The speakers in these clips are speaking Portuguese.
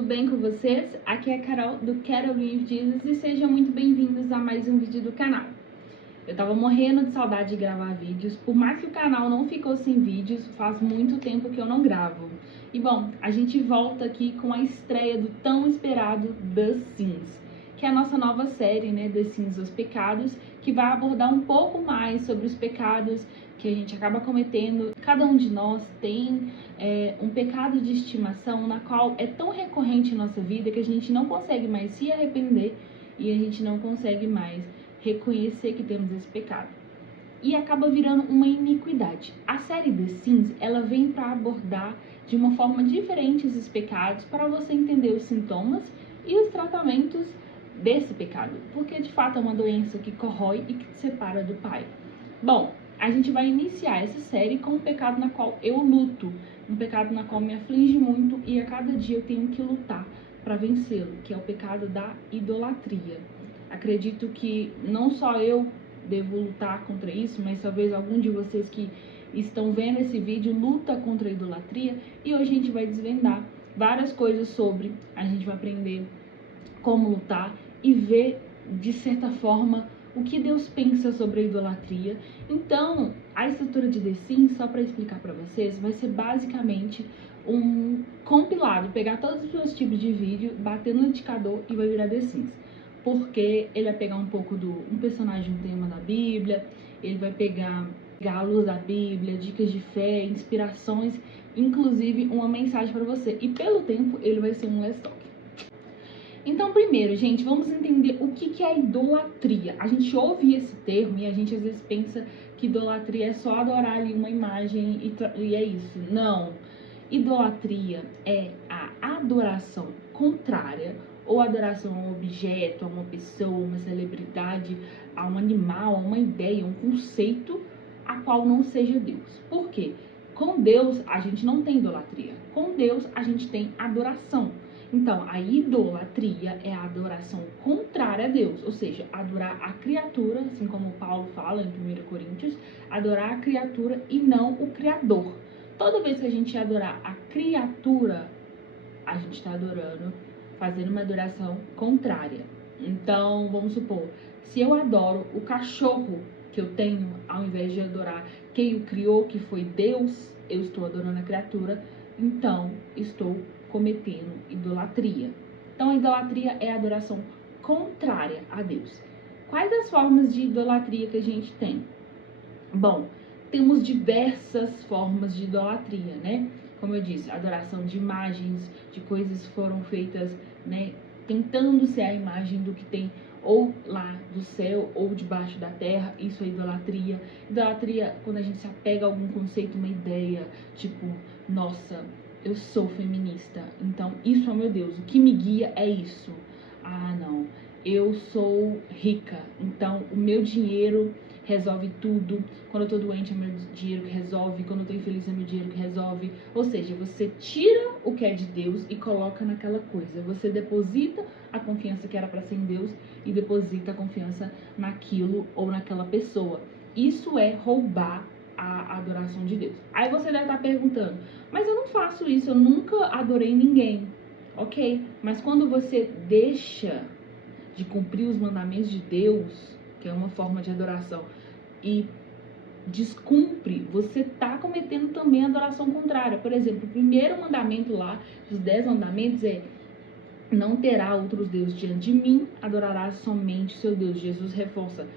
tudo bem com vocês? Aqui é a Carol do Carol with Jesus e sejam muito bem-vindos a mais um vídeo do canal. Eu tava morrendo de saudade de gravar vídeos, por mais que o canal não ficou sem vídeos, faz muito tempo que eu não gravo. E bom, a gente volta aqui com a estreia do tão esperado The Sins, que é a nossa nova série, né, The Sins, Os Pecados, que vai abordar um pouco mais sobre os pecados que a gente acaba cometendo. Cada um de nós tem um pecado de estimação na qual é tão recorrente em nossa vida que a gente não consegue mais se arrepender e a gente não consegue mais reconhecer que temos esse pecado. E acaba virando uma iniquidade. A série The Sins, ela vem para abordar de uma forma diferente esses pecados para você entender os sintomas e os tratamentos desse pecado, porque de fato é uma doença que corrói e que te separa do Pai. Bom, a gente vai iniciar essa série com um pecado na qual eu luto, um pecado na qual me aflige muito e a cada dia eu tenho que lutar para vencê-lo, que é o pecado da idolatria. Acredito que não só eu devo lutar contra isso, mas talvez algum de vocês que estão vendo esse vídeo luta contra a idolatria, e hoje a gente vai desvendar várias coisas sobre, a gente vai aprender como lutar e ver, de certa forma, o que Deus pensa sobre a idolatria. Então, a estrutura de The Sins, só para explicar para vocês, vai ser basicamente um compilado, pegar todos os meus tipos de vídeo, bater no indicador e vai virar The Sins. Porque ele vai pegar um pouco um personagem, um tema da Bíblia, ele vai pegar a luz da Bíblia, dicas de fé, inspirações, inclusive uma mensagem para você. E pelo tempo, ele vai ser um Let's Talk. Então, primeiro, gente, vamos entender o que é idolatria. A gente ouve esse termo e a gente às vezes pensa que idolatria é só adorar ali uma imagem e é isso. Não. Idolatria é a adoração contrária ou adoração a um objeto, a uma pessoa, uma celebridade, a um animal, a uma ideia, um conceito a qual não seja Deus. Por quê? Com Deus a gente não tem idolatria. Com Deus a gente tem adoração. Então, a idolatria é a adoração contrária a Deus, ou seja, adorar a criatura, assim como Paulo fala em 1 Coríntios, adorar a criatura e não o Criador. Toda vez que a gente adorar a criatura, a gente está adorando, fazendo uma adoração contrária. Então, vamos supor, se eu adoro o cachorro que eu tenho, ao invés de adorar quem o criou, que foi Deus, eu estou adorando a criatura, então estou cometendo idolatria. Então, a idolatria é a adoração contrária a Deus. Quais as formas de idolatria que a gente tem? Bom, temos diversas formas de idolatria, né? Como eu disse, adoração de imagens, de coisas que foram feitas, né, tentando ser a imagem do que tem ou lá do céu ou debaixo da terra. Isso é idolatria. Idolatria quando a gente se apega a algum conceito, uma ideia, tipo, nossa, eu sou feminista, então isso é o meu Deus, o que me guia é isso. Ah, não, eu sou rica, então o meu dinheiro resolve tudo. Quando eu tô doente é meu dinheiro que resolve, quando eu tô infeliz é meu dinheiro que resolve. Ou seja, você tira o que é de Deus e coloca naquela coisa. Você deposita a confiança que era para ser em Deus e deposita a confiança naquilo ou naquela pessoa. Isso é roubar a adoração de Deus. Aí você deve estar perguntando, mas eu não faço isso, eu nunca adorei ninguém. Ok, mas quando você deixa de cumprir os mandamentos de Deus, que é uma forma de adoração, e descumpre, você está cometendo também adoração contrária. Por exemplo, o primeiro mandamento lá, dos 10 mandamentos é: não terá outros deuses diante de mim, adorarás somente seu Deus. Jesus reforça: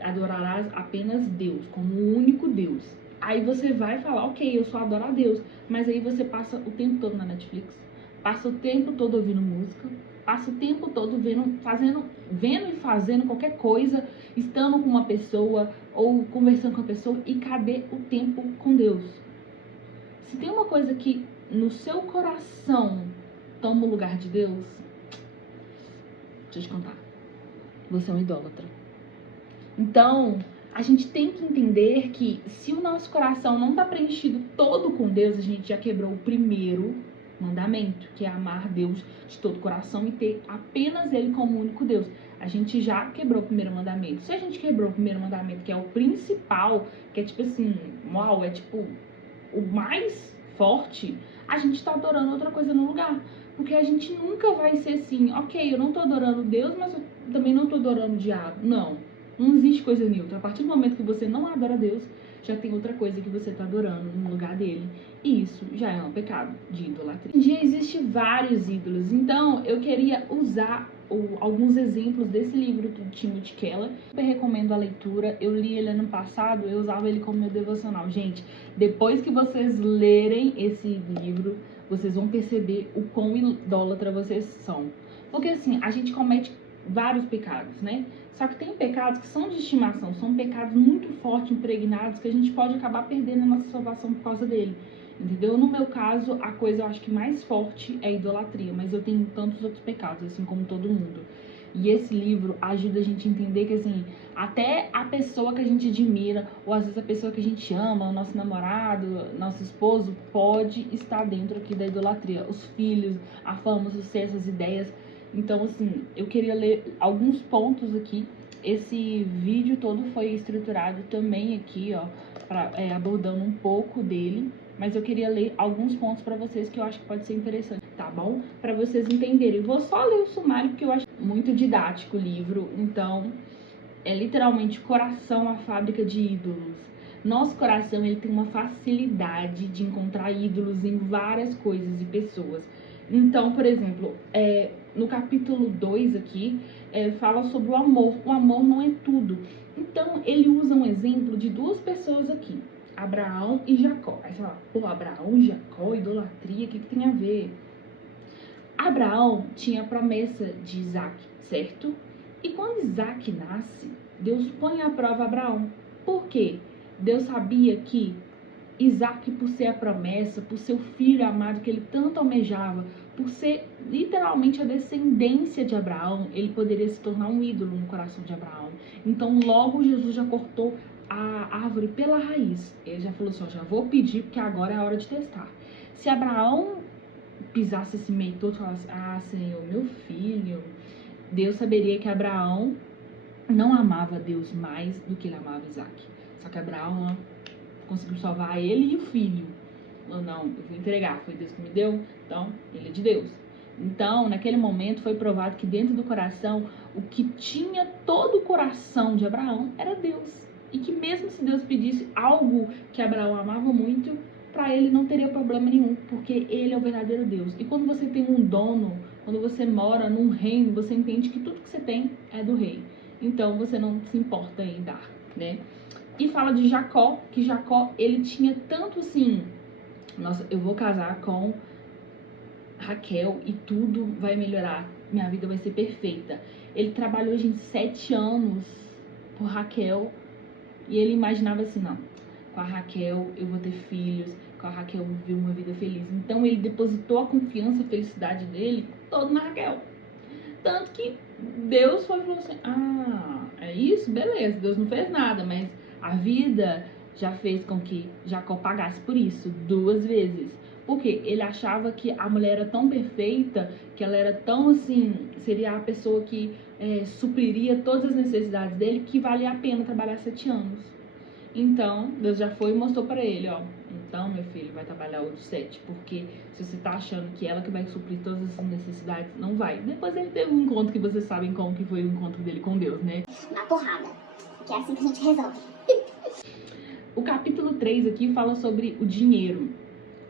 adorarás apenas Deus, como o único Deus. Aí você vai falar, ok, eu só adoro a Deus, mas aí você passa o tempo todo na Netflix, passa o tempo todo ouvindo música, passa o tempo todo vendo e fazendo qualquer coisa, estando com uma pessoa ou conversando com a pessoa, e cadê o tempo com Deus? Se tem uma coisa que no seu coração toma o lugar de Deus, deixa eu te contar, você é um idólatra. Então, a gente tem que entender que se o nosso coração não está preenchido todo com Deus, a gente já quebrou o primeiro mandamento, que é amar Deus de todo o coração e ter apenas Ele como único Deus. A gente já quebrou o primeiro mandamento. Se a gente quebrou o primeiro mandamento, que é o principal, que é tipo assim, uau, é tipo o mais forte, a gente está adorando outra coisa no lugar. Porque a gente nunca vai ser assim, ok, eu não tô adorando Deus, mas eu também não tô adorando o diabo. Não existe coisa neutra. A partir do momento que você não adora Deus, já tem outra coisa que você tá adorando no lugar dele. E isso já é um pecado de idolatria. Hoje em dia existem vários ídolos, então eu queria usar alguns exemplos desse livro do Timothy Keller. Eu recomendo a leitura, eu li ele ano passado, eu usava ele como meu devocional. Gente, depois que vocês lerem esse livro, vocês vão perceber o quão idólatra vocês são. Porque assim, a gente comete vários pecados, né? Só que tem pecados que são de estimação, são pecados muito fortes, impregnados, que a gente pode acabar perdendo a nossa salvação por causa dele. Entendeu? No meu caso, a coisa eu acho que mais forte é a idolatria, mas eu tenho tantos outros pecados, assim como todo mundo. E esse livro ajuda a gente a entender que, assim, até a pessoa que a gente admira, ou às vezes a pessoa que a gente ama, o nosso namorado, nosso esposo, pode estar dentro aqui da idolatria. Os filhos, a fama, o sucesso, as ideias. Então, assim, eu queria ler alguns pontos aqui. Esse vídeo todo foi estruturado também aqui, ó, abordando um pouco dele. Mas eu queria ler alguns pontos pra vocês que eu acho que pode ser interessante, tá bom? Pra vocês entenderem. Eu vou só ler o sumário porque eu acho muito didático o livro. Então, é literalmente coração, a fábrica de ídolos. Nosso coração, ele tem uma facilidade de encontrar ídolos em várias coisas e pessoas. Então, por exemplo, no capítulo 2 aqui, fala sobre o amor. O amor não é tudo. Então, ele usa um exemplo de duas pessoas aqui. Abraão e Jacó. Aí você fala, pô, Abraão e Jacó, idolatria, o que tem a ver? Abraão tinha a promessa de Isaac, certo? E quando Isaac nasce, Deus põe à prova Abraão. Por quê? Deus sabia que Isaac, por ser a promessa, por ser o filho amado que ele tanto almejava, por ser literalmente a descendência de Abraão, ele poderia se tornar um ídolo no coração de Abraão. Então, logo Jesus já cortou a árvore pela raiz. Ele já falou assim, ó, já vou pedir porque agora é a hora de testar. Se Abraão pisasse esse meio todo e falasse, ah, Senhor, meu filho, Deus saberia que Abraão não amava Deus mais do que ele amava Isaac. Só que Abraão conseguiu salvar ele e o filho. Falou, não, eu vou entregar, foi Deus que me deu, então ele é de Deus. Então, naquele momento foi provado que dentro do coração, o que tinha todo o coração de Abraão era Deus. E que mesmo se Deus pedisse algo que Abraão amava muito, para ele não teria problema nenhum, porque ele é o verdadeiro Deus. E quando você tem um dono, quando você mora num reino, você entende que tudo que você tem é do rei. Então, você não se importa em dar, né? E fala de Jacó, que Jacó, ele tinha tanto assim, nossa, eu vou casar com Raquel e tudo vai melhorar, minha vida vai ser perfeita. Ele trabalhou, gente, 7 anos por Raquel e ele imaginava assim, não, com a Raquel eu vou ter filhos, com a Raquel eu vou viver uma vida feliz. Então ele depositou a confiança e a felicidade dele todo na Raquel. Tanto que Deus foi e falou assim, ah, é isso? Beleza, Deus não fez nada, mas a vida já fez com que Jacó pagasse por isso 2 vezes. Porque ele achava que a mulher era tão perfeita, que ela era tão assim, seria a pessoa que supriria todas as necessidades dele, que valia a pena trabalhar 7 anos. Então, Deus já foi e mostrou para ele, ó, então, meu filho, vai trabalhar outros 7, porque se você tá achando que ela que vai suprir todas essas necessidades, não vai. Depois ele teve um encontro que vocês sabem como que foi o encontro dele com Deus, né? Na porrada, que é assim que a gente resolve. O capítulo 3 aqui fala sobre o dinheiro.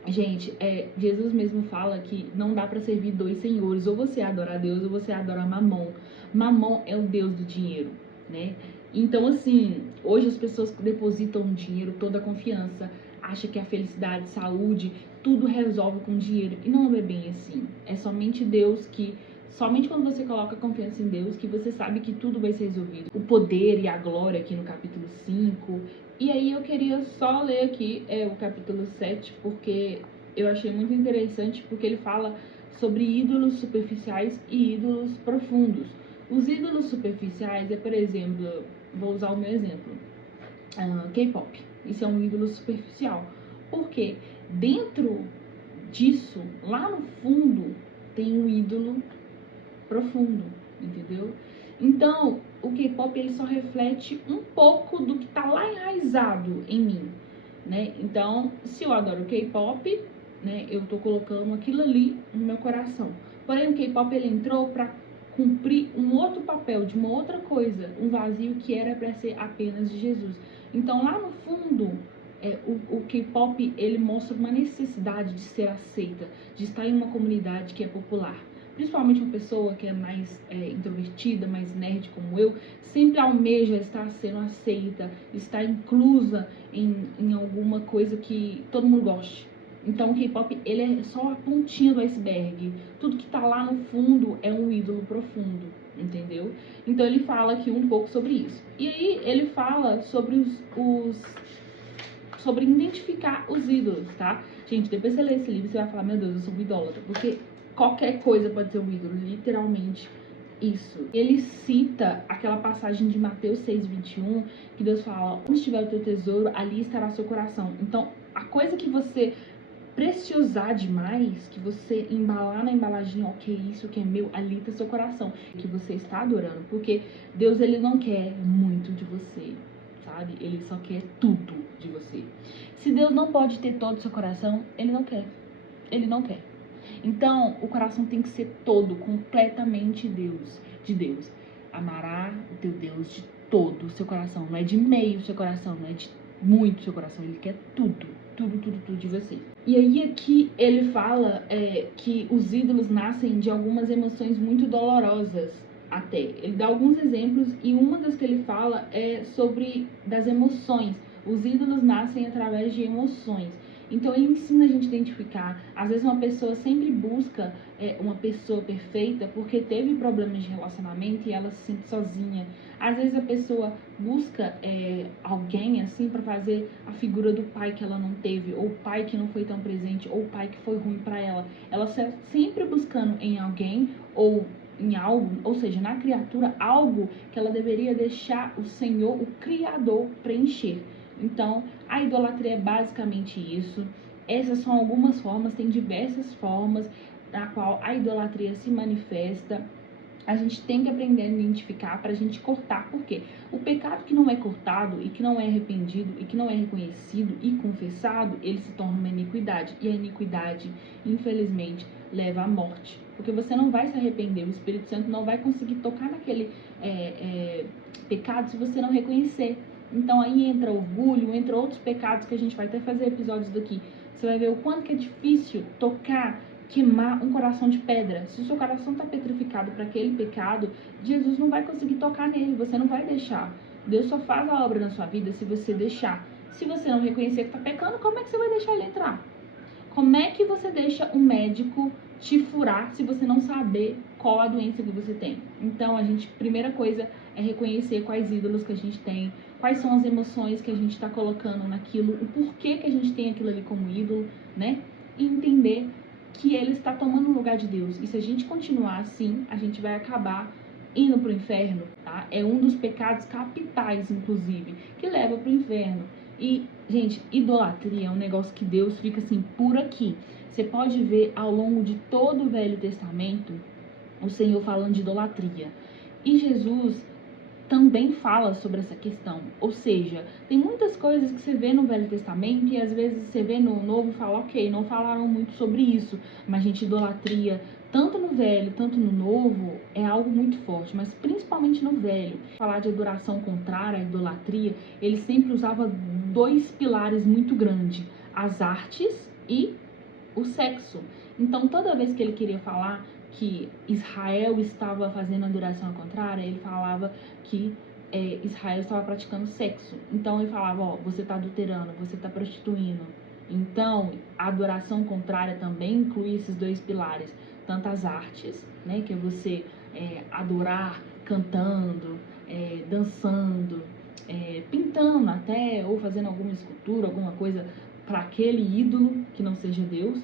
Gente, Jesus mesmo fala que não dá pra servir 2 senhores. Ou você adora a Deus ou você adora Mamon. Mamon é o Deus do dinheiro, né? Então, assim, hoje as pessoas depositam no dinheiro toda a confiança, acham que a felicidade, saúde, tudo resolve com dinheiro. E não é bem assim. É somente Deus que... Somente quando você coloca confiança em Deus que você sabe que tudo vai ser resolvido. O poder e a glória aqui no capítulo 5. E aí eu queria só ler aqui o capítulo 7, porque eu achei muito interessante, porque ele fala sobre ídolos superficiais e ídolos profundos. Os ídolos superficiais por exemplo, vou usar o meu exemplo, K-pop. Isso é um ídolo superficial. Porque dentro disso, lá no fundo, tem um ídolo profundo, entendeu? Então, o K-pop ele só reflete um pouco do que tá lá enraizado em mim, né? Então, se eu adoro K-pop, né? Eu tô colocando aquilo ali no meu coração. Porém, o K-pop, ele entrou pra cumprir um outro papel, de uma outra coisa, um vazio que era para ser apenas de Jesus. Então, lá no fundo, o K-pop, ele mostra uma necessidade de ser aceita, de estar em uma comunidade que é popular. Principalmente uma pessoa que é mais introvertida, mais nerd como eu, sempre almeja estar sendo aceita, estar inclusa em alguma coisa que todo mundo goste. Então o K-pop, ele é só a pontinha do iceberg. Tudo que tá lá no fundo é um ídolo profundo, entendeu? Então ele fala aqui um pouco sobre isso. E aí ele fala sobre sobre identificar os ídolos, tá? Gente, depois você lê esse livro, você vai falar, meu Deus, eu sou um idólatra. Porque qualquer coisa pode ser um ídolo, literalmente isso. Ele cita aquela passagem de Mateus 6:21, que Deus fala, onde estiver o teu tesouro, ali estará seu coração. Então, a coisa que você preciosar demais, que você embalar na embalagem, ok, isso que é meu, ali tá seu coração, que você está adorando, porque Deus, ele não quer muito de você, sabe? Ele só quer tudo de você. Se Deus não pode ter todo o seu coração, ele não quer. Ele não quer. Então, o coração tem que ser todo, completamente de Deus. Amará o teu Deus de todo o seu coração. Não é de meio o seu coração, não é de muito o seu coração. Ele quer tudo, tudo, tudo, tudo de você. E aí aqui ele fala que os ídolos nascem de algumas emoções muito dolorosas até. Ele dá alguns exemplos e uma das que ele fala é sobre das emoções. Os ídolos nascem através de emoções. Então ele ensina a gente a identificar. Às vezes uma pessoa sempre busca uma pessoa perfeita porque teve problemas de relacionamento e ela se sente sozinha. Às vezes a pessoa busca alguém assim para fazer a figura do pai que ela não teve, ou o pai que não foi tão presente, ou o pai que foi ruim para ela. Ela está sempre buscando em alguém ou em algo, ou seja, na criatura, algo que ela deveria deixar o Senhor, o Criador, preencher. Então, a idolatria é basicamente isso. Essas são algumas formas, tem diversas formas na qual a idolatria se manifesta. A gente tem que aprender a identificar para a gente cortar. Por quê? O pecado que não é cortado e que não é arrependido e que não é reconhecido e confessado, ele se torna uma iniquidade. E a iniquidade, infelizmente, leva à morte. Porque você não vai se arrepender, o Espírito Santo não vai conseguir tocar naquele pecado se você não reconhecer. Então aí entra orgulho, entra outros pecados que a gente vai até fazer episódios daqui. Você vai ver o quanto que é difícil tocar, queimar um coração de pedra. Se o seu coração está petrificado para aquele pecado, Jesus não vai conseguir tocar nele, você não vai deixar. Deus só faz a obra na sua vida se você deixar. Se você não reconhecer que está pecando, como é que você vai deixar ele entrar? Como é que você deixa um médico te furar se você não saber qual a doença que você tem? Então, primeira coisa é reconhecer quais ídolos que a gente tem, quais são as emoções que a gente está colocando naquilo, o porquê que a gente tem aquilo ali como ídolo, né? E entender que ele está tomando o lugar de Deus. E se a gente continuar assim, a gente vai acabar indo pro inferno, tá? É um dos pecados capitais, inclusive, que leva pro inferno. E, gente, idolatria é um negócio que Deus fica assim, por aqui. Você pode ver ao longo de todo o Velho Testamento o Senhor falando de idolatria. E Jesus também fala sobre essa questão. Ou seja, tem muitas coisas que você vê no Velho Testamento e às vezes você vê no Novo e fala, ok, não falaram muito sobre isso. Mas, gente, idolatria, tanto no Velho, tanto no Novo, é algo muito forte. Mas principalmente no Velho. Falar de adoração contrária à idolatria, ele sempre usava dois pilares muito grandes. As artes e o sexo. Então, toda vez que ele queria falar que Israel estava fazendo adoração contrária, ele falava que Israel estava praticando sexo. Então ele falava, ó, você está adulterando, você está prostituindo. Então, a adoração contrária também inclui esses dois pilares, tanto as artes, né, que é você adorar cantando, dançando, pintando até, ou fazendo alguma escultura, alguma coisa para aquele ídolo que não seja Deus,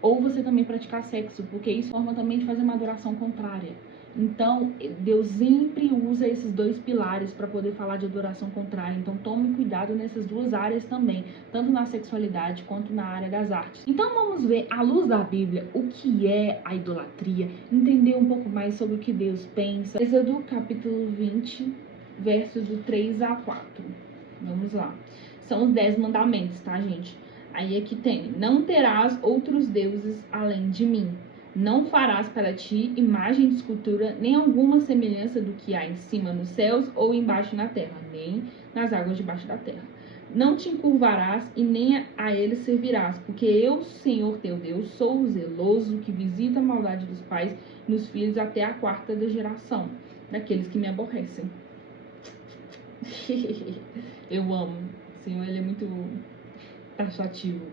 ou você também praticar sexo, porque isso é uma forma também de fazer uma adoração contrária. Então, Deus sempre usa esses dois pilares para poder falar de adoração contrária. Então, tome cuidado nessas duas áreas também, tanto na sexualidade quanto na área das artes. Então, vamos ver, à luz da Bíblia, o que é a idolatria, entender um pouco mais sobre o que Deus pensa. Êxodo capítulo 20, versos do 3 a 4. Vamos lá. São os 10 mandamentos, tá, gente? Aí aqui tem: não terás outros deuses além de mim. Não farás para ti imagem de escultura, nem alguma semelhança do que há em cima nos céus ou embaixo na terra, nem nas águas debaixo da terra. Não te encurvarás e nem a eles servirás, porque eu, Senhor teu Deus, sou o zeloso que visita a maldade dos pais nos filhos até a 4ª geração, daqueles que me aborrecem. Eu amo. O Senhor, ele é muito taxativo.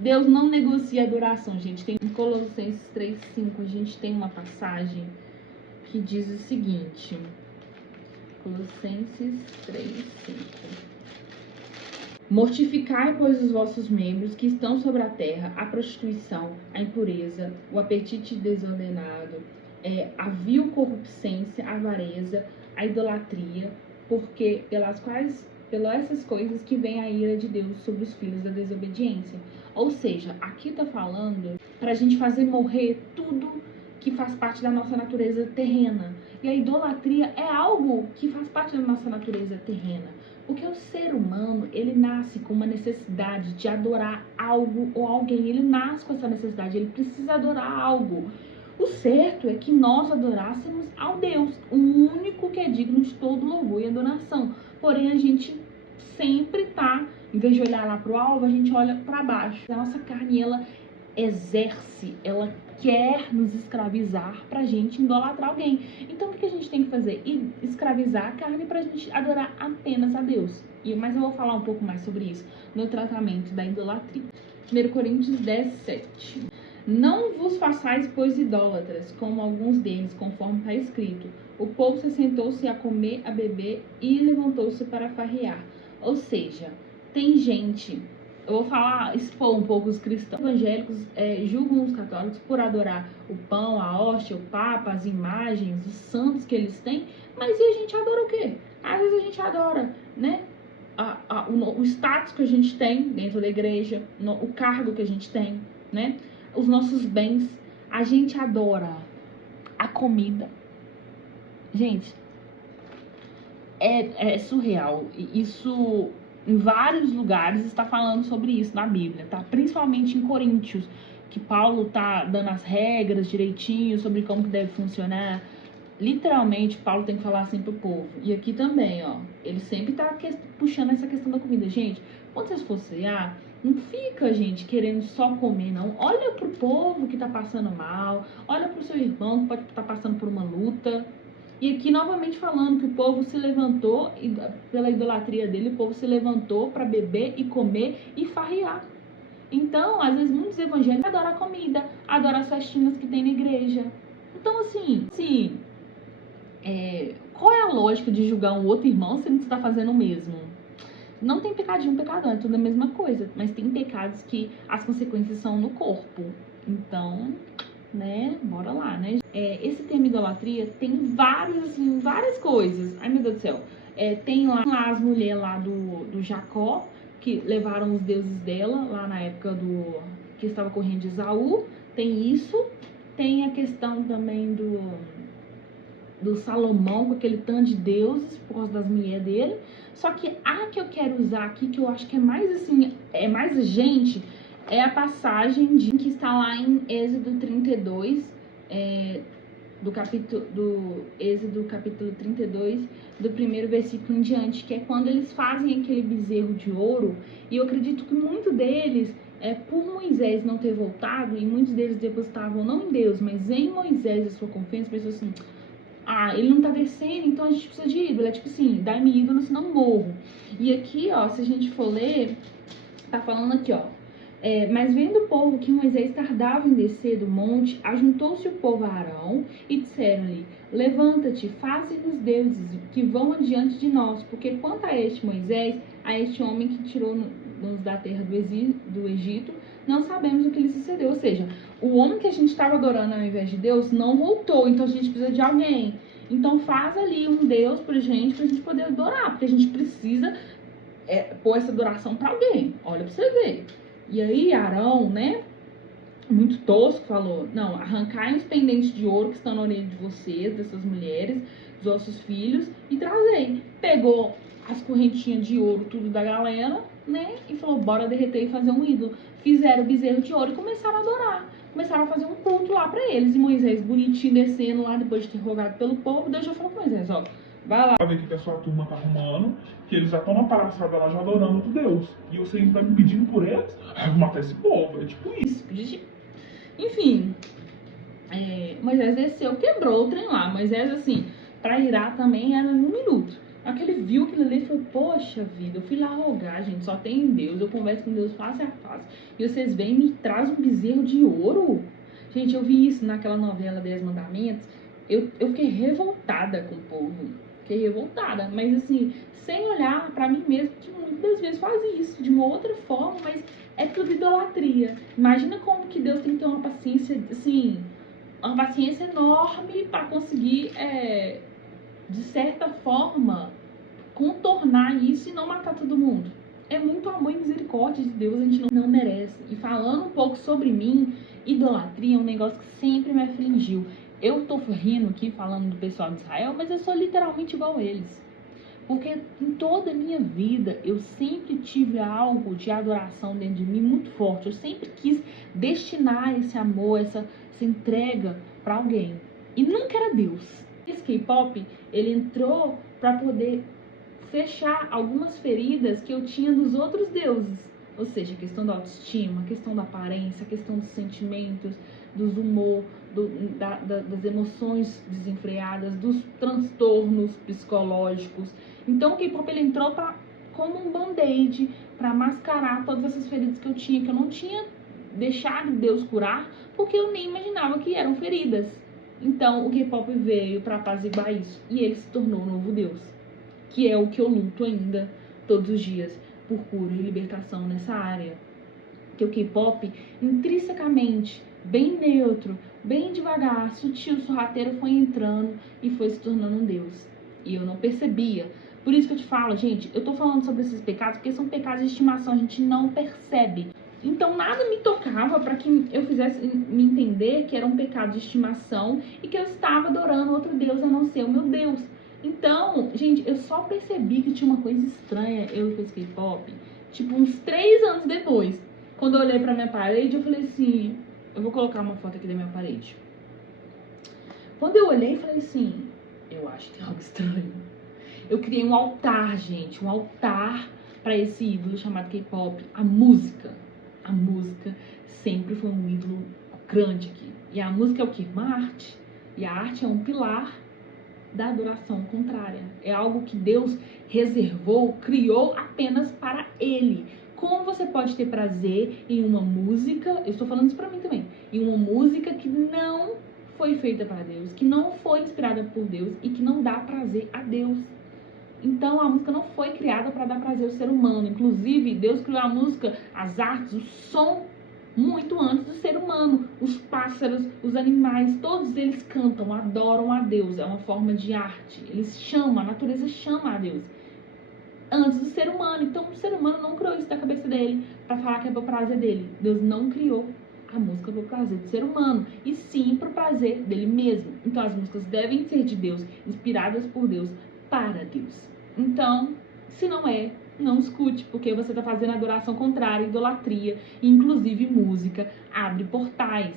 Deus não negocia adoração, gente. Tem em Colossenses 3:5, a gente tem uma passagem que diz o seguinte. Colossenses 3:5. Mortificai, pois, os vossos membros que estão sobre a terra, a prostituição, a impureza, o apetite desordenado, a vil corruptência, a avareza, a idolatria, porque pelas essas coisas que vem a ira de Deus sobre os filhos da desobediência. Ou seja, aqui tá falando pra gente fazer morrer tudo que faz parte da nossa natureza terrena. E a idolatria é algo que faz parte da nossa natureza terrena. Porque o ser humano, ele nasce com uma necessidade de adorar algo ou alguém. Ele nasce com essa necessidade, ele precisa adorar algo. O certo é que nós adorássemos ao Deus, o único que é digno de todo louvor e adoração. Porém, a gente sempre tá, em vez de olhar lá pro alvo, a gente olha para baixo. A nossa carne, ela exerce, ela quer nos escravizar pra gente idolatrar alguém. Então o que a gente tem que fazer? Escravizar a carne pra gente adorar apenas a Deus. Mas eu vou falar um pouco mais sobre isso no tratamento da idolatria. 1 Coríntios 10:7. Não vos façais, pois, idólatras, como alguns deles, conforme está escrito. O povo se sentou-se a comer, a beber e levantou-se para farrear. Ou seja, tem gente... Eu vou expor um pouco os cristãos evangélicos, julgam os católicos por adorar o pão, a hóstia, o papa, as imagens, os santos que eles têm, mas e a gente adora o quê? Às vezes a gente adora, né? O status que a gente tem dentro da igreja, o cargo que a gente tem, né? Os nossos bens. A gente adora a comida. Gente, é surreal. Isso... Em vários lugares está falando sobre isso na Bíblia, tá? Principalmente em Coríntios, que Paulo tá dando as regras direitinho sobre como que deve funcionar. Literalmente, Paulo tem que falar assim pro povo. E aqui também, ó, ele sempre tá puxando essa questão da comida. Gente, quando vocês for cear, não fica, gente, querendo só comer, não. Olha pro povo que tá passando mal, olha pro seu irmão que pode estar passando por uma luta. E aqui novamente falando que o povo se levantou, pela idolatria dele, o povo se levantou para beber e comer e farrear. Então, às vezes, muitos evangélicos adoram a comida, adoram as festinhas que tem na igreja. Então, assim, qual é a lógica de julgar um outro irmão sendo que você está fazendo o mesmo? Não tem pecadinho, pecadão, é tudo a mesma coisa. Mas tem pecados que as consequências são no corpo. Então... né, bora lá, né? Esse termo idolatria tem várias coisas. Ai, meu Deus do céu. Tem lá as mulheres lá do Jacó, que levaram os deuses dela, lá na época que estava correndo de Esaú. Tem isso. Tem a questão também do Salomão, com aquele tanto de deuses, por causa das mulheres dele. Só que a que eu quero usar aqui, que eu acho que é mais assim, é mais gente... é a passagem que está lá em Êxodo 32, do Êxodo capítulo 32, do primeiro versículo em diante, que é quando eles fazem aquele bezerro de ouro. E eu acredito que muito deles, por Moisés não ter voltado, e muitos deles depositavam não em Deus, mas em Moisés a sua confiança, pensou assim, ele não tá descendo, então a gente precisa de ídolo. É tipo assim, dá-me ídolo, senão morro. E aqui, ó, se a gente for ler, tá falando aqui, ó, mas vendo o povo que Moisés tardava em descer do monte, ajuntou-se o povo a Arão e disseram-lhe, levanta-te, faze-nos deuses que vão adiante de nós, porque quanto a este Moisés, a este homem que tirou-nos da terra do Egito, não sabemos o que lhe sucedeu. Ou seja, o homem que a gente estava adorando ao invés de Deus não voltou, então a gente precisa de alguém. Então faz ali um Deus pra gente poder adorar, porque a gente precisa pôr essa adoração pra alguém. Olha pra você ver. E aí Arão, né, muito tosco, falou, não, arrancai os pendentes de ouro que estão na orelha de vocês, dessas mulheres, dos vossos filhos, e trazei. Pegou as correntinhas de ouro, tudo da galera, né? E falou, bora derreter e fazer um ídolo. Fizeram o bezerro de ouro e começaram a adorar. Começaram a fazer um culto lá pra eles. E Moisés, bonitinho, descendo lá, depois de ter rogado pelo povo, Deus já falou com Moisés, ó, vai lá. Ver o que a sua turma tá arrumando, que eles já estão na palhaçada lá, já adorando outro Deus. E você ainda tá me pedindo por eles? Ah, eu vou matar esse povo, é tipo isso. Enfim, Moisés desceu, quebrou o trem lá. Moisés, assim, pra irar também era em 1 minuto. Aquele viu aquilo ali e falou, poxa vida, eu fui lá rogar, gente, só tem Deus, eu converso com Deus face a face. E vocês vêm e me trazem um bezerro de ouro? Gente, eu vi isso naquela novela 10 Mandamentos, eu fiquei revoltada com o povo. Fiquei revoltada, mas assim, sem olhar pra mim mesmo, que muitas das vezes faz isso, de uma outra forma, mas é tudo idolatria. Imagina como que Deus tem que ter uma paciência, assim, uma paciência enorme pra conseguir, de certa forma, contornar isso e não matar todo mundo. É muito amor e misericórdia de Deus, a gente não merece. E falando um pouco sobre mim, idolatria é um negócio que sempre me afligiu. Eu tô rindo aqui falando do pessoal de Israel, mas eu sou literalmente igual a eles. Porque em toda a minha vida eu sempre tive algo de adoração dentro de mim muito forte. Eu sempre quis destinar esse amor, essa entrega para alguém. E nunca era Deus. Esse K-pop, ele entrou para poder fechar algumas feridas que eu tinha dos outros deuses. Ou seja, a questão da autoestima, a questão da aparência, a questão dos sentimentos, dos humor, das emoções desenfreadas, dos transtornos psicológicos. Então o K-pop ele entrou como um band-aid para mascarar todas essas feridas que eu tinha, que eu não tinha deixado Deus curar, porque eu nem imaginava que eram feridas. Então o K-pop veio para apaziguar isso e ele se tornou o novo Deus, que é o que eu luto ainda todos os dias por cura e libertação nessa área. Que o K-pop, intrinsecamente, bem neutro, bem devagar, sutil, sorrateiro, foi entrando e foi se tornando um Deus. E eu não percebia. Por isso que eu te falo, gente, eu tô falando sobre esses pecados porque são pecados de estimação, a gente não percebe. Então nada me tocava para que eu fizesse me entender que era um pecado de estimação e que eu estava adorando outro Deus a não ser o meu Deus. Então, gente, eu só percebi que tinha uma coisa estranha eu com esse K-pop, tipo, uns 3 anos depois. Quando eu olhei pra minha parede, eu falei assim, eu vou colocar uma foto aqui da minha parede. Quando eu olhei, eu falei assim, eu acho que tem algo estranho. Eu criei um altar, gente, um altar pra esse ídolo chamado K-pop. A música sempre foi um ídolo grande aqui. E a música é o quê? Uma arte. E a arte é um pilar da adoração contrária. É algo que Deus reservou, criou apenas para Ele. Como você pode ter prazer em uma música, eu estou falando isso pra mim também, em uma música que não foi feita para Deus, que não foi inspirada por Deus e que não dá prazer a Deus. Então a música não foi criada para dar prazer ao ser humano. Inclusive, Deus criou a música, as artes, o som, muito antes do ser humano. Os pássaros, os animais, todos eles cantam, adoram a Deus. É uma forma de arte. Eles chamam, a natureza chama a Deus antes do ser humano. Então o ser humano não criou isso da cabeça dele para falar que é pro prazer dele. Deus não criou a música pro prazer do ser humano, e sim pro prazer dele mesmo. Então as músicas devem ser de Deus, inspiradas por Deus, para Deus. Então, se não é, não escute, porque você está fazendo adoração contrária, idolatria, e inclusive música abre portais.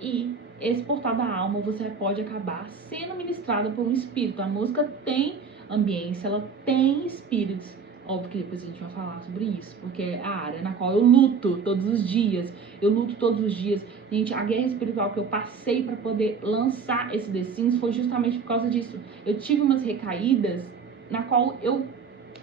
E esse portal da alma você pode acabar sendo ministrado por um espírito. A música tem ambiência, ela tem espíritos. Óbvio que depois a gente vai falar sobre isso, porque é a área na qual eu luto todos os dias. Eu luto todos os dias. Gente, a guerra espiritual que eu passei para poder lançar esse The Sims foi justamente por causa disso. Eu tive umas recaídas na qual eu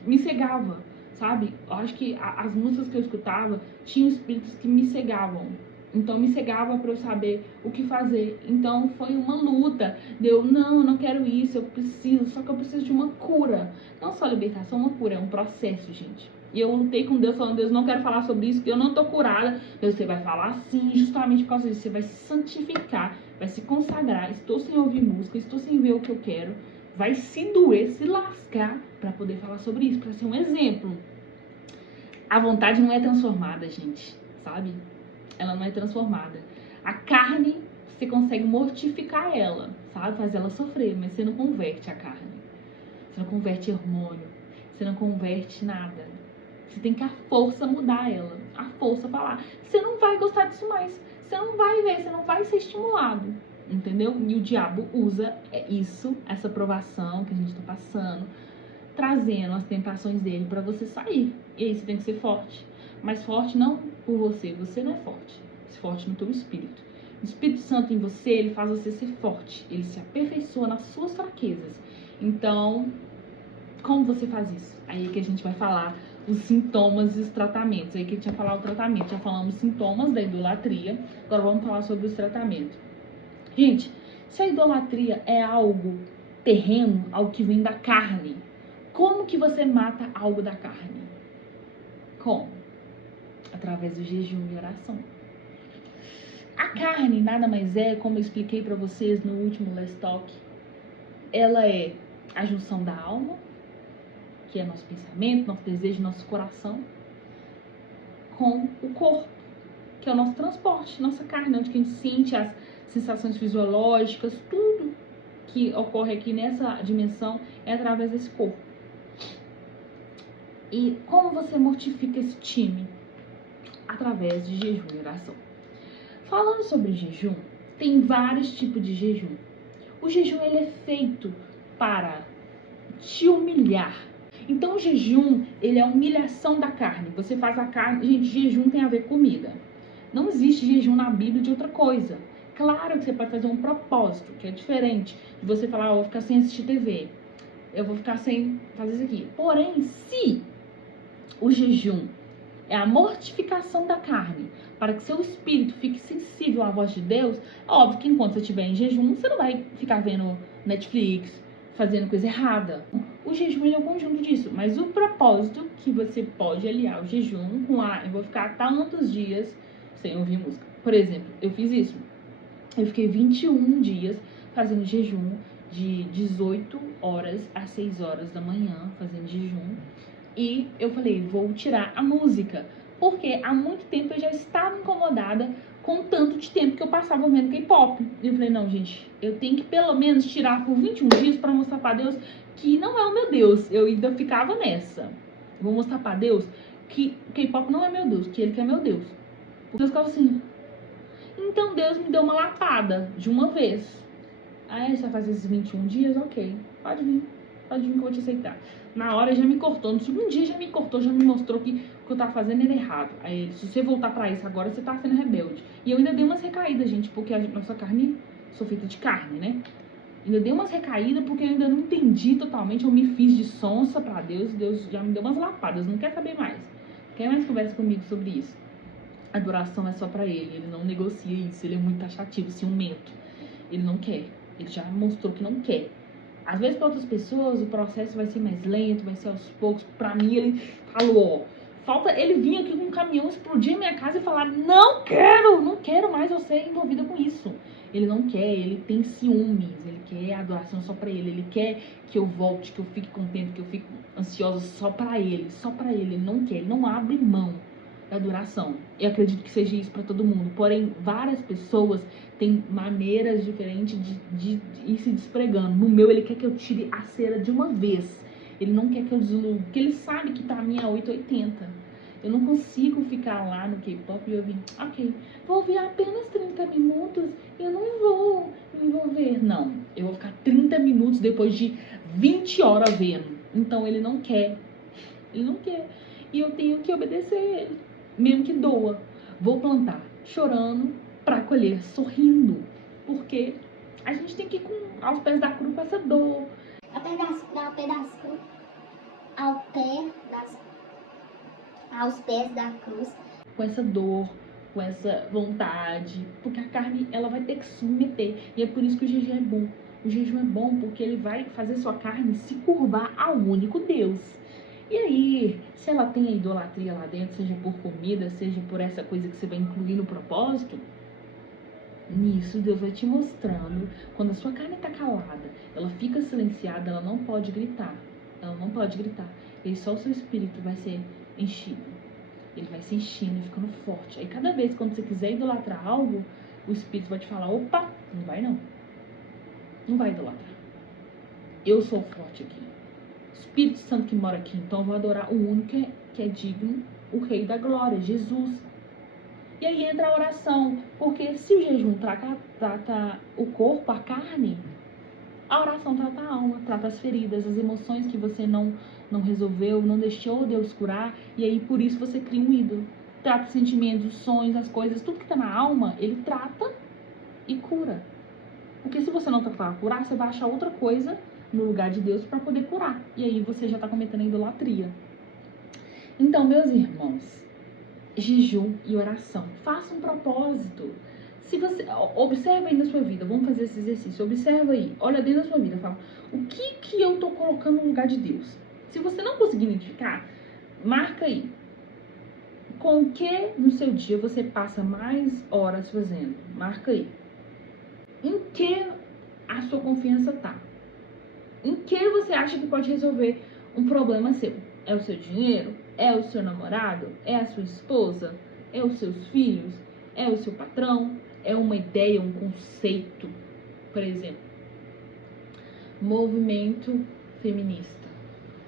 me cegava, sabe? Eu acho que as músicas que eu escutava tinham espíritos que me cegavam. Então me cegava para eu saber o que fazer. Então foi uma luta. Eu não quero isso, eu preciso, só que eu preciso de uma cura. Não só libertação, uma cura, é um processo, gente. E eu lutei com Deus, falando, Deus, não quero falar sobre isso, porque eu não tô curada. Deus, você vai falar sim, justamente por causa disso. Você vai se santificar, vai se consagrar. Estou sem ouvir música, estou sem ver o que eu quero. Vai se doer, se lascar para poder falar sobre isso, para ser um exemplo. A vontade não é transformada, gente, sabe? Ela não é transformada. A carne, você consegue mortificar ela, sabe? Fazer ela sofrer, mas você não converte a carne. Você não converte hormônio. você não converte nada. Você tem que à força mudar ela, à força falar. Você não vai gostar disso mais, você não vai ver, você não vai ser estimulado, entendeu? E o diabo usa isso, essa provação que a gente tá passando, trazendo as tentações dele pra você sair. E aí você tem que ser forte. Mas forte não por você não é forte. Ser forte no teu espírito. O Espírito Santo em você, ele faz você ser forte. Ele se aperfeiçoa nas suas fraquezas. Então, como você faz isso? Aí é que a gente vai falar os sintomas e os tratamentos. Aí que a gente vai falar o tratamento. Já falamos sintomas da idolatria. Agora vamos falar sobre os tratamentos. Gente, se a idolatria é algo terreno, algo que vem da carne, como que você mata algo da carne? Como? Através do jejum e oração. A carne nada mais é, como eu expliquei pra vocês no último Let's Talk, ela é a junção da alma, que é nosso pensamento, nosso desejo, nosso coração, com o corpo, que é o nosso transporte, nossa carne, onde a gente sente as sensações fisiológicas, tudo que ocorre aqui nessa dimensão é através desse corpo. E como você mortifica esse time? Através de jejum e oração. Falando sobre jejum, tem vários tipos de jejum. O jejum ele é feito para te humilhar. Então o jejum, ele é a humilhação da carne. Você faz a carne... Gente, jejum tem a ver com comida. Não existe jejum na Bíblia de outra coisa. Claro que você pode fazer um propósito, que é diferente de você falar, eu vou ficar sem assistir TV. Eu vou ficar sem fazer isso aqui. Porém, se o jejum é a mortificação da carne, para que seu espírito fique sensível à voz de Deus, é óbvio que enquanto você estiver em jejum, você não vai ficar vendo Netflix, fazendo coisa errada. O jejum ele é um conjunto disso, mas o propósito que você pode aliar o jejum com eu vou ficar tantos dias sem ouvir música. Por exemplo, eu fiz isso. Eu fiquei 21 dias fazendo jejum de 18 horas às 6 horas da manhã, fazendo jejum. E eu falei, vou tirar a música, porque há muito tempo eu já estava incomodada com o tanto de tempo que eu passava vendo K-pop. E eu falei, não, gente, eu tenho que pelo menos tirar por 21 dias para mostrar para Deus que não é o meu Deus. Eu ainda ficava nessa. Vou mostrar para Deus que o K-pop não é meu Deus, que ele que é meu Deus. Porque eu ficava assim. Então Deus me deu uma lapada de uma vez. Aí você vai fazer esses 21 dias? Ok, pode vir que eu vou te aceitar. Na hora já me cortou, no segundo dia já me cortou, já me mostrou que o que eu tava fazendo era errado. Aí ele, se você voltar pra isso agora, você tá sendo rebelde. E eu ainda dei umas recaídas, gente, porque a nossa carne, sou feita de carne, né? Ainda dei umas recaídas porque eu ainda não entendi totalmente, eu me fiz de sonsa pra Deus, Deus já me deu umas lapadas, não quer saber mais. Quer mais conversa comigo sobre isso? A adoração é só pra ele não negocia isso, ele é muito taxativo, ciumento. Ele não quer, ele já mostrou que não quer. Às vezes, para outras pessoas, o processo vai ser mais lento, vai ser aos poucos. Pra mim, ele falou, ó, ele vinha aqui com um caminhão, explodir a minha casa e falar, não quero mais você envolvida com isso. Ele não quer, ele tem ciúmes, ele quer adoração só pra ele quer que eu volte, que eu fique contente, que eu fique ansiosa só pra ele, ele não quer, ele não abre mão da adoração. Eu acredito que seja isso pra todo mundo, porém, várias pessoas têm maneiras diferentes de ir se despregando. No meu, ele quer que eu tire a cera de uma vez, ele não quer que eu deslugue, porque ele sabe que pra mim é 880. Eu não consigo ficar lá no K-pop e ouvir, ok, vou ouvir apenas 30 minutos, eu não vou me envolver. Não, eu vou ficar 30 minutos depois de 20 horas vendo. Então ele não quer. E eu tenho que obedecer ele, mesmo que doa. Vou plantar chorando pra colher sorrindo, porque a gente tem que ir aos pés da cruz com essa dor. Aos pés da cruz. Com essa dor, com essa vontade, porque a carne ela vai ter que se submeter. E é por isso que o jejum é bom. O jejum é bom porque ele vai fazer sua carne se curvar ao único Deus. E aí, se ela tem a idolatria lá dentro, seja por comida, seja por essa coisa que você vai incluir no propósito, nisso Deus vai te mostrando. Quando a sua carne está calada, ela fica silenciada, ela não pode gritar. E só o seu espírito vai ser enchido. Ele vai se enchendo e ficando forte. Aí cada vez quando você quiser idolatrar algo, o espírito vai te falar, opa, não vai idolatrar. Eu sou forte aqui. Espírito Santo que mora aqui. Então eu vou adorar o único que é digno, o Rei da Glória, Jesus. E aí entra a oração, porque se o jejum trata o corpo, a carne, a oração trata a alma, trata as feridas, as emoções que você não resolveu, não deixou Deus curar, e aí por isso você cria um ídolo. Trata os sentimentos, os sonhos, as coisas, tudo que tá na alma, ele trata e cura. Porque se você não tratar curar, você vai achar outra coisa no lugar de Deus para poder curar. E aí você já tá cometendo idolatria. Então, meus irmãos, jejum e oração. Faça um propósito. Se você observa aí na sua vida, vamos fazer esse exercício. Observa aí, olha dentro da sua vida, fala: o que eu tô colocando no lugar de Deus? Se você não conseguir identificar, marca aí. Com o que no seu dia você passa mais horas fazendo? Marca aí. Em que a sua confiança tá? Em que você acha que pode resolver um problema seu? É o seu dinheiro? É o seu namorado? É a sua esposa? É os seus filhos? É o seu patrão? É uma ideia, um conceito? Por exemplo, movimento feminista.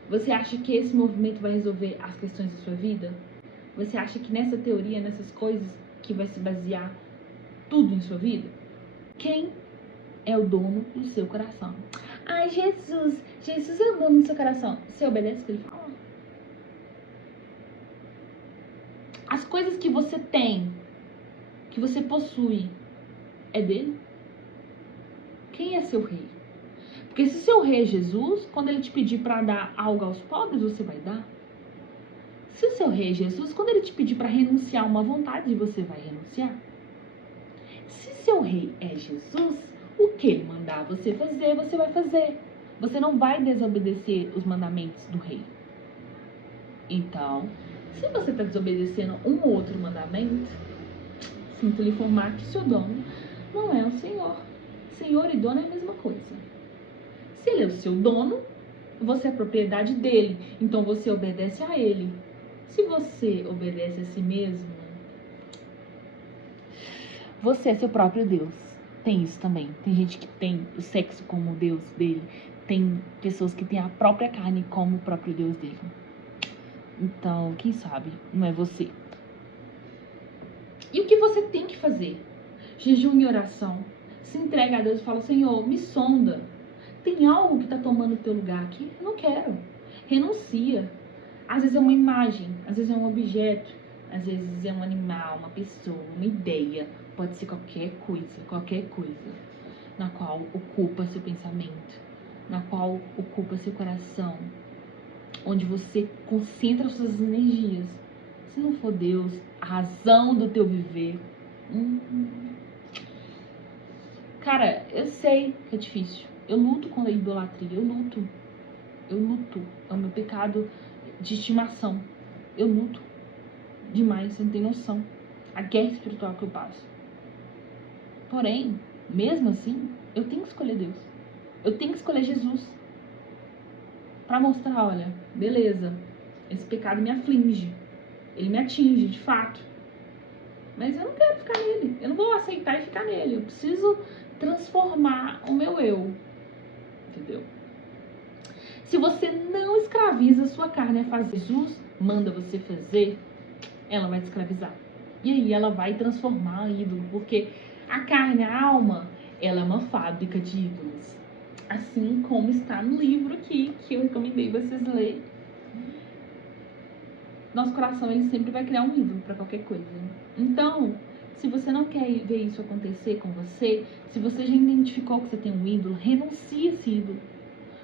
Você acha que esse movimento vai resolver as questões da sua vida? Você acha que nessa teoria, nessas coisas, que vai se basear tudo em sua vida? Quem é o dono do seu coração? Ai, Jesus! Jesus é o dono do seu coração. Você obedece o que ele fala? As coisas que você tem, que você possui, é dele? Quem é seu rei? Porque se seu rei é Jesus, quando ele te pedir para dar algo aos pobres, você vai dar? Se o seu rei é Jesus, quando ele te pedir para renunciar a uma vontade, você vai renunciar? Se seu rei é Jesus, o que ele mandar você fazer, você vai fazer. Você não vai desobedecer os mandamentos do rei. Então, se você está desobedecendo um ou outro mandamento, sinto lhe informar que seu dono não é o Senhor. Senhor e dono é a mesma coisa. Se ele é o seu dono, você é propriedade dele. Então você obedece a ele. Se você obedece a si mesmo, você é seu próprio Deus. Tem isso também. Tem gente que tem o sexo como o Deus dele. Tem pessoas que têm a própria carne como o próprio Deus dele. Então, quem sabe, não é você. E o que você tem que fazer? Jejum e oração. Se entrega a Deus e fala: Senhor, me sonda. Tem algo que está tomando o teu lugar aqui? Não quero. Renuncia. Às vezes é uma imagem, às vezes é um objeto, às vezes é um animal, uma pessoa, uma ideia. Pode ser qualquer coisa, na qual ocupa seu pensamento, na qual ocupa seu coração, onde você concentra suas energias. Se não for Deus, a razão do teu viver. Cara, eu sei que é difícil. Eu luto com a idolatria, eu luto. É o meu pecado de estimação. Eu luto demais, você não tem noção. A guerra espiritual que eu passo. Porém, mesmo assim, eu tenho que escolher Deus. Eu tenho que escolher Jesus. Pra mostrar, olha, beleza, esse pecado me aflige. Ele me atinge, de fato. Mas eu não quero ficar nele. Eu não vou aceitar e ficar nele. Eu preciso transformar o meu eu. Entendeu? Se você não escraviza a sua carne a fazer, Jesus manda você fazer, ela vai te escravizar. E aí ela vai transformar em ídolo, porque a carne, a alma, ela é uma fábrica de ídolos. Assim como está no livro aqui, que eu recomendei vocês lerem. Nosso coração, ele sempre vai criar um ídolo para qualquer coisa. Então, se você não quer ver isso acontecer com você, se você já identificou que você tem um ídolo, renuncie a esse ídolo.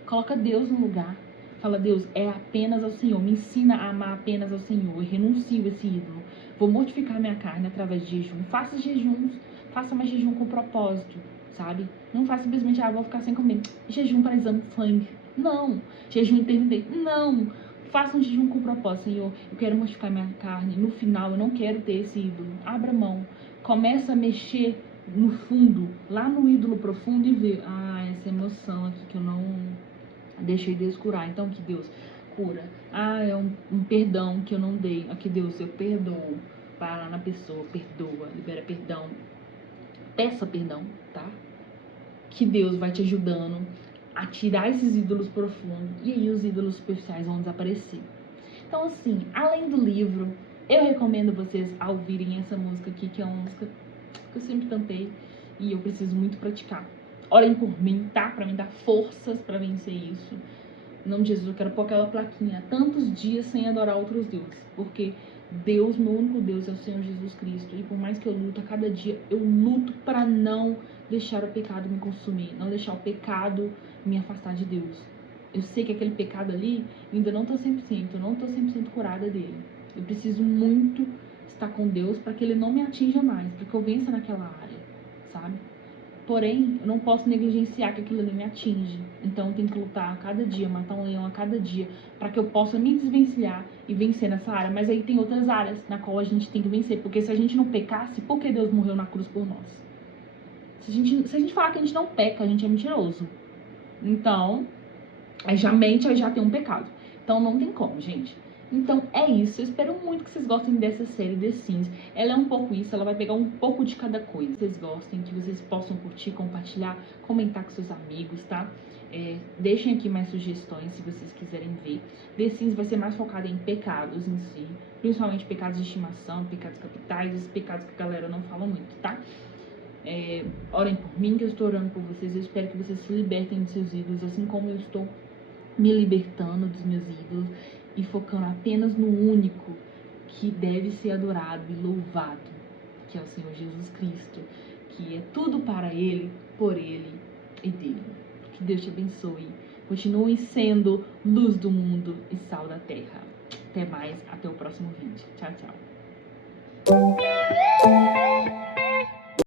Coloca Deus no lugar. Fala: Deus, é apenas ao Senhor. Me ensina a amar apenas ao Senhor. Eu renuncio a esse ídolo. Vou mortificar minha carne através de jejum. Faça jejuns. Faça mais jejum com propósito, sabe? Não faça simplesmente: vou ficar sem comer. Jejum para exame de sangue. Não. Jejum intermitente. Não. Faça um jejum com propósito. Senhor, eu quero mortificar minha carne. No final, eu não quero ter esse ídolo. Abra mão. Começa a mexer no fundo, lá no ídolo profundo, e ver: essa emoção aqui que eu não deixei Deus curar. Então, que Deus cura. É um perdão que eu não dei. Aqui, Deus, eu perdoo. Para lá na pessoa, perdoa, libera perdão. Peça perdão, tá? Que Deus vai te ajudando a tirar esses ídolos profundos, e aí os ídolos superficiais vão desaparecer. Então, assim, além do livro, eu recomendo vocês a ouvirem essa música aqui, que é uma música que eu sempre cantei e eu preciso muito praticar. Orem por mim, tá? Pra me dar forças pra vencer isso. Em nome de Jesus, eu quero pôr aquela plaquinha, tantos dias sem adorar outros deuses, porque Deus, meu único Deus, é o Senhor Jesus Cristo, e por mais que eu luto, a cada dia eu luto pra não deixar o pecado me consumir, não deixar o pecado me afastar de Deus. Eu sei que aquele pecado ali, ainda não tô 100%, eu não tô 100% curada dele. Eu preciso muito estar com Deus para que ele não me atinja mais, para que eu vença naquela área, sabe? Porém, eu não posso negligenciar que aquilo ali me atinge. Então, eu tenho que lutar a cada dia, matar um leão a cada dia, para que eu possa me desvencilhar e vencer nessa área. Mas aí tem outras áreas na qual a gente tem que vencer, porque se a gente não pecasse, por que Deus morreu na cruz por nós? Se a gente falar que a gente não peca, a gente é mentiroso. Então, aí já mente, aí já tem um pecado. Então não tem como, gente. Então é isso. Eu espero muito que vocês gostem dessa série The Sims. Ela é um pouco isso, ela vai pegar um pouco de cada coisa. Que vocês gostem, que vocês possam curtir, compartilhar, comentar com seus amigos, tá? Deixem aqui mais sugestões se vocês quiserem ver. The Sims vai ser mais focada em pecados em si, principalmente pecados de estimação, pecados capitais, esses pecados que a galera não fala muito, tá? Orem por mim, que eu estou orando por vocês. Eu espero que vocês se libertem de seus ídolos, assim como eu estou me libertando dos meus ídolos e focando apenas no único que deve ser adorado e louvado, que é o Senhor Jesus Cristo, que é tudo para Ele, por Ele e dele. Que Deus te abençoe. Continuem sendo luz do mundo e sal da terra. Até mais, até o próximo vídeo. Tchau, tchau.